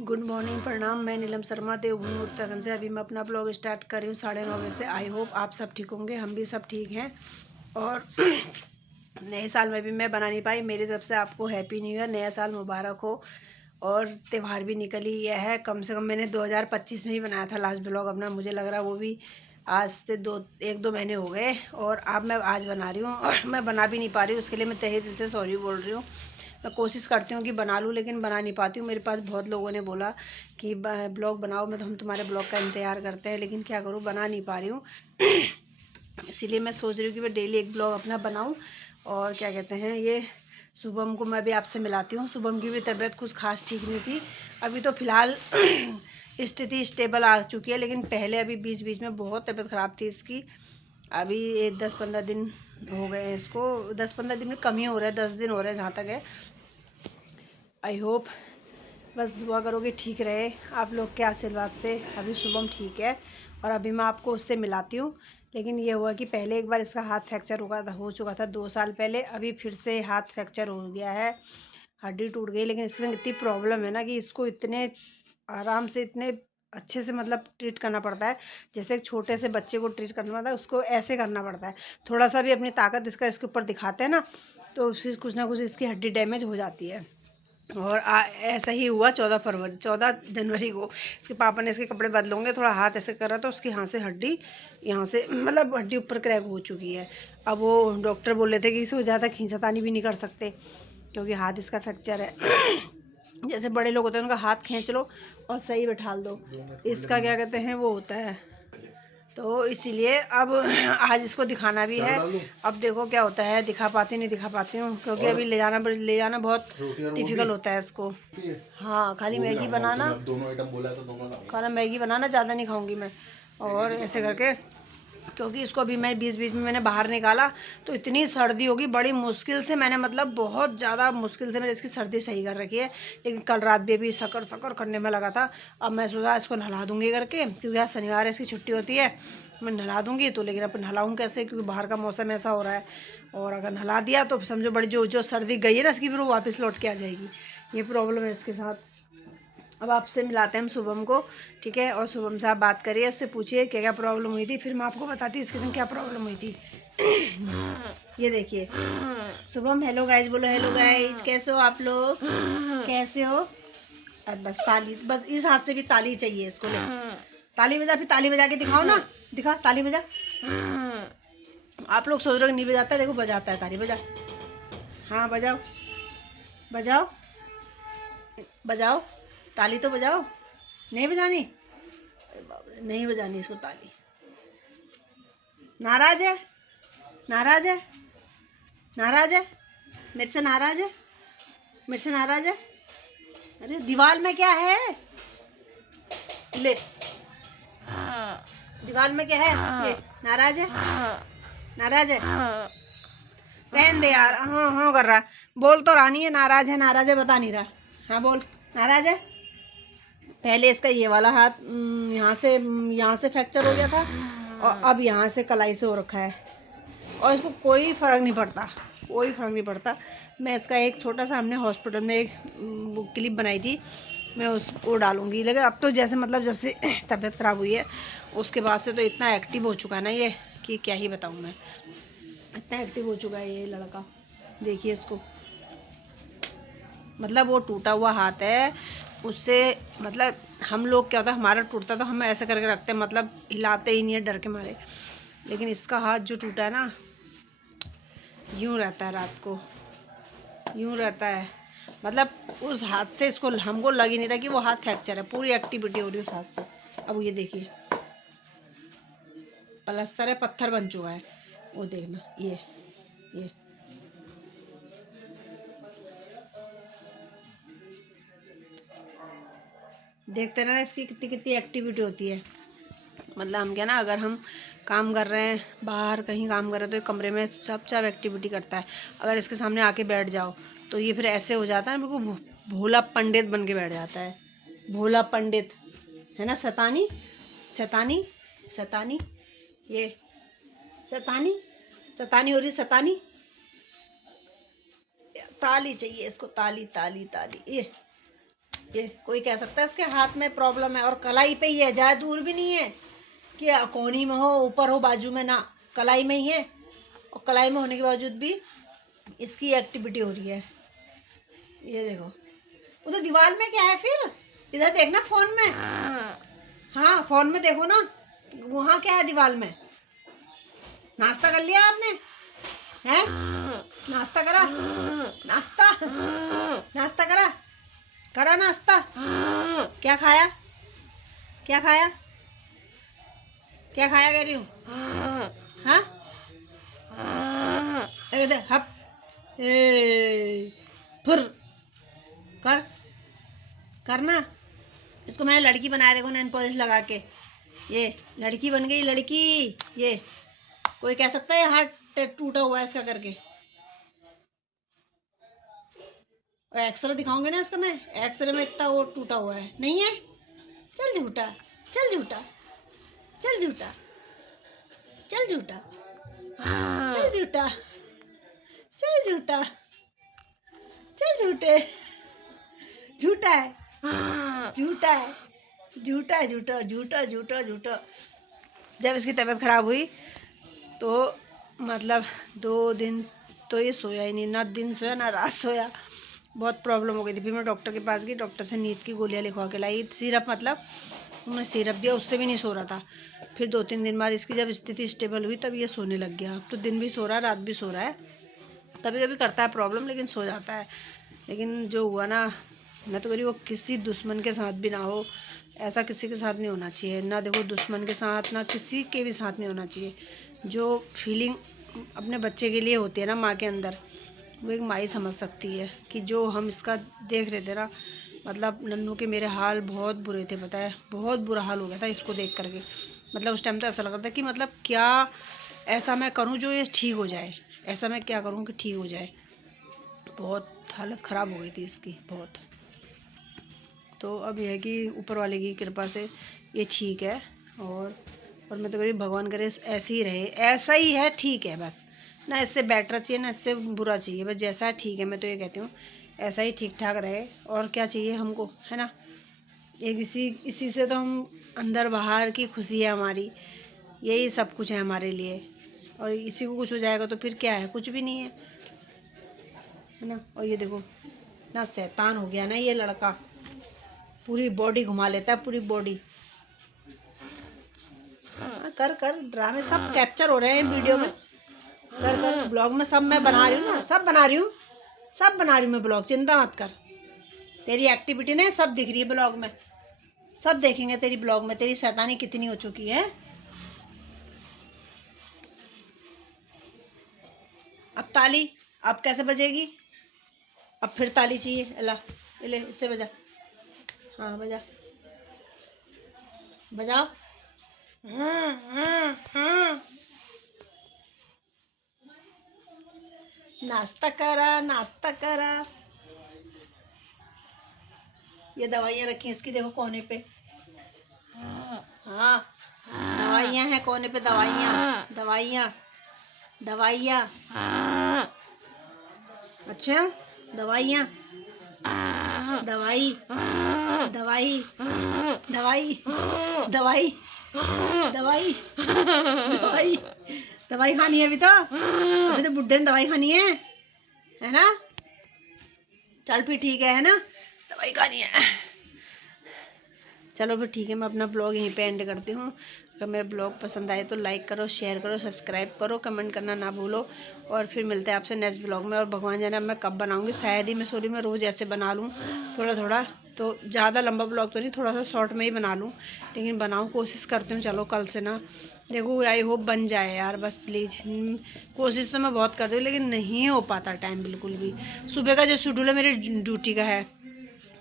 Good morning, प्रणाम। मैं नीलम शर्मा देवभूमि उत्तराखंड से। अभी मैं अपना ब्लॉग स्टार्ट कर रही हूँ 9:30 बजे से। आई होप आप सब ठीक होंगे, हम भी सब ठीक हैं। और नए साल में भी मैं बना नहीं पाई। मेरी तरफ से आपको हैप्पी न्यू ईयर, नया साल मुबारक हो। और त्यौहार भी निकल ही गया है। कम से कम मैंने 2025 में ही बनाया था लास्ट ब्लॉग अपना, मुझे लग रहा है वो भी आज से 1-2 महीने हो गए। और अब मैं आज बना रही हूँ और मैं बना भी नहीं पा रही हूँ। उसके लिए मैं तहे दिल से सॉरी बोल रही हूँ। मैं कोशिश करती हूँ कि बना लूँ, लेकिन बना नहीं पाती हूँ। मेरे पास बहुत लोगों ने बोला कि ब्लॉग बनाओ, मैं तो हम तुम्हारे ब्लॉग का इंतज़ार करते हैं, लेकिन क्या करूँ, बना नहीं पा रही हूँ। इसीलिए मैं सोच रही हूँ कि मैं डेली एक ब्लॉग अपना बनाऊँ। और क्या कहते हैं, ये शुभम को मैं भी आपसे मिलाती हूँ। शुभम की भी तबीयत कुछ खास ठीक नहीं थी। अभी तो फ़िलहाल स्थिति स्टेबल आ चुकी है, लेकिन पहले अभी बीच बीच में बहुत तबीयत ख़राब थी इसकी। अभी 10-15 दिन हो गए हैं इसको। 10-15 दिन में कम ही हो रहा है, 10 दिन हो रहे हैं जहाँ तक है। आई होप बस दुआ करोगे ठीक रहे आप लोग के आशीर्वाद से। अभी शुभम ठीक है और अभी मैं आपको उससे मिलाती हूँ। लेकिन ये हुआ कि पहले एक बार इसका हाथ फ्रैक्चर हो चुका था 2 साल पहले। अभी फिर से हाथ फ्रैक्चर हो गया है, हड्डी टूट गई। लेकिन इसके संग इतनी प्रॉब्लम है ना कि इसको इतने आराम से, इतने अच्छे से मतलब ट्रीट करना पड़ता है। जैसे एक छोटे से बच्चे को ट्रीट करना पड़ता है, उसको ऐसे करना पड़ता है। थोड़ा सा भी अपनी ताकत इसके ऊपर दिखाते हैं ना, तो फिर कुछ ना कुछ इसकी हड्डी डैमेज हो जाती है। और ऐसा ही हुआ 14 जनवरी को। इसके पापा ने इसके कपड़े बदलोगे, थोड़ा हाथ ऐसे करा तो उसकी यहाँ से हड्डी, यहाँ से मतलब हड्डी ऊपर क्रैक हो चुकी है। अब वो डॉक्टर बोल रहे थे कि इसको ज़्यादा खींचातानी भी नहीं कर सकते, क्योंकि हाथ इसका फ्रैक्चर है। जैसे बड़े लोग होते हैं उनका हाथ खींच लो और सही बैठा दो, इसका क्या कहते हैं वो होता है। तो इसीलिए अब आज इसको दिखाना भी है। अब देखो क्या होता है, दिखा पाती नहीं दिखा पाती हूँ, क्योंकि अभी ले जाना बहुत डिफ़िकल्ट होता है इसको। हाँ, खाली मैगी बनाना, दोनों आइटम बोला तो दोनों खाना मैगी बनाना, ज़्यादा नहीं खाऊंगी मैं। और ऐसे करके, क्योंकि इसको अभी मैं बीच बीच में मैंने बाहर निकाला तो इतनी सर्दी होगी, बड़ी मुश्किल से मैंने, मतलब बहुत ज़्यादा मुश्किल से मैंने इसकी सर्दी सही कर रखी है। लेकिन कल रात भी अभी शकर शकर करने में लगा था। अब मैं सोचा इसको नहला दूँगी करके, क्योंकि आज शनिवार है, इसकी छुट्टी होती है। मैं नहला दूँगी तो, लेकिन अब नहलाऊँ कैसे, क्योंकि बाहर का मौसम ऐसा हो रहा है। और अगर नहला दिया तो समझो बड़ी जो सर्दी गई है ना इसकी, फिर वो वापस लौट के आ जाएगी। ये प्रॉब्लम है इसके साथ। अब आपसे मिलाते हैं हम शुभम को, ठीक है। और शुभम से आप बात करिए, उससे पूछिए क्या क्या प्रॉब्लम हुई थी, फिर मैं आपको बताती हूँ इसके संग क्या प्रॉब्लम हुई थी। ये देखिए शुभम, हेलो गाइज बोलो। हेलो गाइज, कैसे हो आप लोग, कैसे हो। अब बस ताली, बस इस हाथ से भी ताली चाहिए इसको। ले ताली बजा, फिर ताली बजा के दिखाओ ना, दिखा ताली बजा। आप लोग सोच रहे हो नहीं बजाता है, देखो बजाता है, ताली बजा। हाँ बजाओ, बजाओ, बजाओ, ताली तो बजाओ। नहीं बजानी, अरे बाप रे, नहीं बजानी इसको ताली। नाराज है, नाराज है, नाराज है, मेरे से नाराज है, मेरे से नाराज है। अरे दीवार में क्या है, ले दीवार में क्या है, ये नाराज है, नाराज है। रहन दे यार, हाँ हाँ कर रहा, बोल तो रानी है, नाराज है बता नहीं रहा। हाँ बोल, नाराज है। पहले इसका ये वाला हाथ यहाँ से फ्रैक्चर हो गया था, और अब यहाँ से कलाई से हो रखा है। और इसको कोई फ़र्क नहीं पड़ता, कोई फ़र्क नहीं पड़ता। मैं इसका एक छोटा सा, हमने हॉस्पिटल में एक क्लिप बनाई थी, मैं उसको डालूँगी। लेकिन अब तो जैसे मतलब जब से तबीयत ख़राब हुई है उसके बाद से तो इतना एक्टिव हो चुका है ना ये, कि क्या ही बताऊँ मैं। इतना एक्टिव हो चुका है ये लड़का, देखिए इसको। मतलब वो टूटा हुआ हाथ है, उससे मतलब हम लोग क्या होता है, हमारा टूटता तो हम ऐसे करके रखते हैं, मतलब हिलाते ही नहीं है डर के मारे। लेकिन इसका हाथ जो टूटा है ना, यूँ रहता है रात को, यूँ रहता है। मतलब उस हाथ से इसको, हमको लग ही नहीं रहा कि वो हाथ फ्रैक्चर है, पूरी एक्टिविटी हो रही है उस हाथ से। अब ये देखिए प्लास्टर है, पत्थर बन चुका है, वो देखना, ये देखते रहना इसकी कितनी कितनी एक्टिविटी होती है। मतलब हम क्या ना, अगर हम काम कर रहे हैं, बाहर कहीं काम कर रहे हैं, तो एक कमरे में सब एक्टिविटी करता है। अगर इसके सामने आके बैठ जाओ तो ये फिर ऐसे हो जाता है, मेरे को भोला पंडित बन के बैठ जाता है। भोला पंडित है ना, शैतानी शैतानी शैतानी, ये शैतानी शैतानी हो रही, शैतानी। ताली चाहिए इसको, ताली ताली ताली। ये ये कोई कह सकता है इसके हाथ में प्रॉब्लम है, और कलाई पे ही है, ज़्यादा दूर भी नहीं है कि कोनी में हो, ऊपर हो, बाजू में ना, कलाई में ही है। और कलाई में होने के बावजूद भी इसकी एक्टिविटी हो रही है। ये देखो, उधर दीवार में क्या है, फिर इधर देखना फ़ोन में। हाँ फ़ोन में देखो ना, वहाँ क्या है दीवार में। नाश्ता कर लिया आपने? हैं? नाश्ता करा? नाश्ता करा नाश्ता? क्या खाया? क्या खाया कह रही हूँ? हाँ इधर हप फिर करना। इसको मैंने लड़की बनाया, देखो नेल पॉलिश लगा के, ये लड़की बन गई, लड़की। ये कोई कह सकता है हाथ टूटा हुआ है इसका करके। और एक्सरे दिखाऊंगे ना इसका मैं, एक्सरे में इतना वो टूटा हुआ है, नहीं है? चल झूठा, चल झूठा, चल झूठा, चल झूठा, चल झूठा, चल झूठा, चल झूठे, झूठा है, झूठा है, झूठा है, झूठा झूठा झूठा झूठा। जब इसकी तबीयत ख़राब हुई तो मतलब 2 दिन तो ये सोया ही नहीं, ना दिन सोया ना रात सोया, बहुत प्रॉब्लम हो गई थी। फिर मैं डॉक्टर के पास गई, डॉक्टर से नींद की गोलियां लिखवा के लाई, सिरप, मतलब उन्होंने सिरप दिया, उससे भी नहीं सो रहा था। फिर 2-3 दिन बाद इसकी जब स्थिति स्टेबल हुई तब ये सोने लग गया। अब तो दिन भी सो रहा है, रात भी सो रहा है, कभी कभी करता है प्रॉब्लम लेकिन सो जाता है। लेकिन जो हुआ ना, मैं तो करी वो किसी दुश्मन के साथ भी ना हो, ऐसा किसी के साथ नहीं होना चाहिए ना। देखो दुश्मन के साथ ना किसी के भी साथ नहीं होना चाहिए। जो फीलिंग अपने बच्चे के लिए होती है ना माँ के अंदर, वो एक माँ ही समझ सकती है। कि जो हम इसका देख रहे थे ना, मतलब नन्नू के मेरे हाल बहुत बुरे थे, पता है, बहुत बुरा हाल हो गया था इसको देख करके। मतलब उस टाइम तो ऐसा लग रहा था कि मतलब क्या ऐसा मैं करूं जो ये ठीक हो जाए, ऐसा मैं क्या करूं कि ठीक हो जाए। बहुत हालत ख़राब हो गई थी इसकी, बहुत। तो अब यह है कि ऊपर वाले की कृपा से ये ठीक है। और मैं तो कह रही भगवान करे ऐसे ही रहे, ऐसा ही है, ठीक है बस, ना इससे बेटर चाहिए ना इससे बुरा चाहिए, बस जैसा है ठीक है। मैं तो ये कहती हूँ ऐसा ही ठीक ठाक रहे, और क्या चाहिए हमको, है ना। एक इसी से तो हम अंदर बाहर की खुशी है हमारी, यही सब कुछ है हमारे लिए। और इसी को कुछ हो जाएगा तो फिर क्या है, कुछ भी नहीं है ना। और ये देखो ना, शैतान हो गया ना ये लड़का, पूरी बॉडी घुमा लेता है, पूरी बॉडी। हाँ, कर ड्रामे सब कैप्चर हो रहे हैं वीडियो में, कर ब्लॉग में सब मैं बना रही हूँ ना, सब बना रही हूँ मैं ब्लॉग, चिंता मत कर। तेरी एक्टिविटी ने सब दिख रही है ब्लॉग में, सब देखेंगे तेरी ब्लॉग में, तेरी शैतानी कितनी हो चुकी है। अब ताली, अब कैसे बजेगी, अब फिर ताली चाहिए, अल्लाह ले इससे बजा, हाँ बजा, बजाओ। नाश्ता करा। ये दवाइयाँ रखी इसकी, देखो कोने पे, हाँ दवाइयाँ हैं कोने पे, दवाइयाँ। अच्छा दवाइयाँ, दवाई खानी है अभी तो बुड्ढे ने दवाई खानी है ना। चल फिर ठीक है ना, दवाई खानी है। चलो फिर ठीक है, मैं अपना ब्लॉग यहीं पे एंड करती हूँ। अगर मेरा ब्लॉग पसंद आए तो लाइक करो, शेयर करो, सब्सक्राइब करो, कमेंट करना ना भूलो। और फिर मिलते हैं आपसे नेक्स्ट ब्लॉग में। और भगवान जाने मैं कब बनाऊँगी, शायद ही मैं रोज़ ऐसे बना लूँ थोड़ा, तो ज़्यादा लंबा ब्लॉग तो नहीं, थोड़ा सा शॉर्ट में ही बना लूँ, लेकिन बनाऊँ, कोशिश करती हूँ। चलो कल से ना देखो, आई होप बन जाए यार, बस प्लीज़। कोशिश तो मैं बहुत करती हूँ लेकिन नहीं हो पाता टाइम बिल्कुल भी। सुबह का जो शेड्यूल है मेरी ड्यूटी का है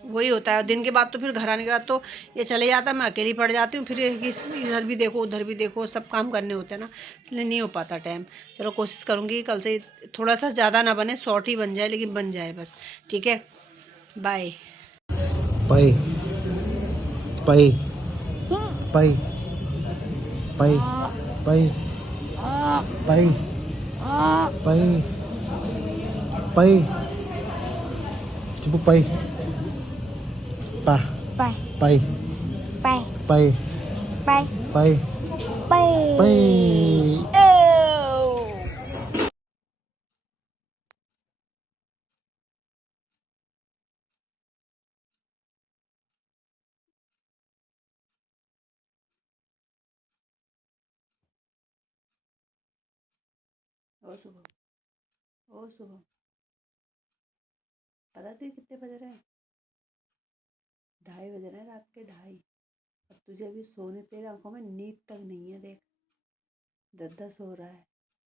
वही होता है, दिन के बाद तो फिर घर आने के बाद तो ये चले जाता है, मैं अकेली पड़ जाती हूँ, फिर इधर भी देखो उधर भी देखो, सब काम करने होते हैं ना, इसलिए नहीं हो पाता टाइम। चलो कोशिश करूँगी कल से थोड़ा सा ज़्यादा ना बने, शॉर्ट ही बन जाए, लेकिन बन जाए बस, ठीक है। Bye bye bye bye bye bye bye bye bye चुप बाय पा Bye. पाई Bye. पाई Bye. पाई Bye. पाई Oh. ओ शुभम, ओ शुभम, पता तुझे कितने बज रहे हैं? 2:30 बज रहे हैं, रात के 2:30। अब तुझे अभी सोने, तेरी आंखों में नींद तक नहीं है। देख, दद्दा सो रहा है।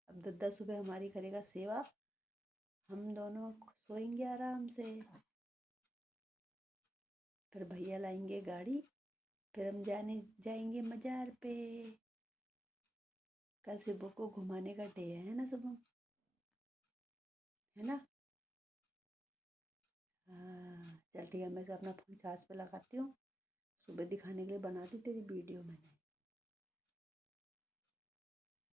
अब दद्दा सुबह हमारी करेगा सेवा, हम दोनों सोएंगे आराम से। फिर भैया लाएंगे गाड़ी, फिर हम जाएंगे मजार पे। कल शिबू को घुमाने का डे है ना शुभम, है ना? हाँ चल ठीक है, मैं से अपना फ़ोन चार्ज पे लगाती हूँ। सुबह दिखाने के लिए बना दी तेरी वीडियो मैंने।